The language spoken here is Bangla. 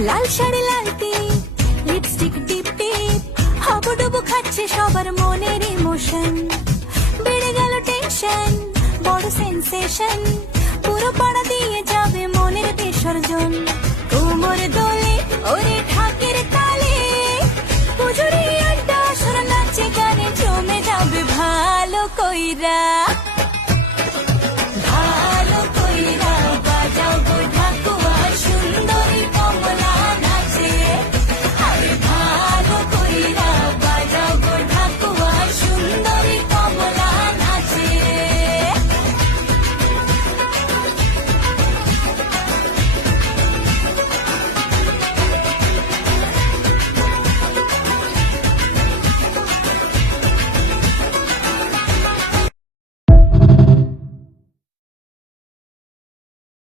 লাল শাড়ি লাল টিপ, লিপস্টিক টিপ টিপ, হাবুডুবু খাচ্ছে সবার মনের ইমোশন। বেড়ে গেল টেনশন, বড় সেন্সেশন, পুরো পাড়া দিয়ে যাবে মনের বিসর্জন। কোমর দোলে ওরে ঢাকের তালে, পুজোরে আড্ডা আসর নাচে গানে জমে যাবে ভালো কইরা।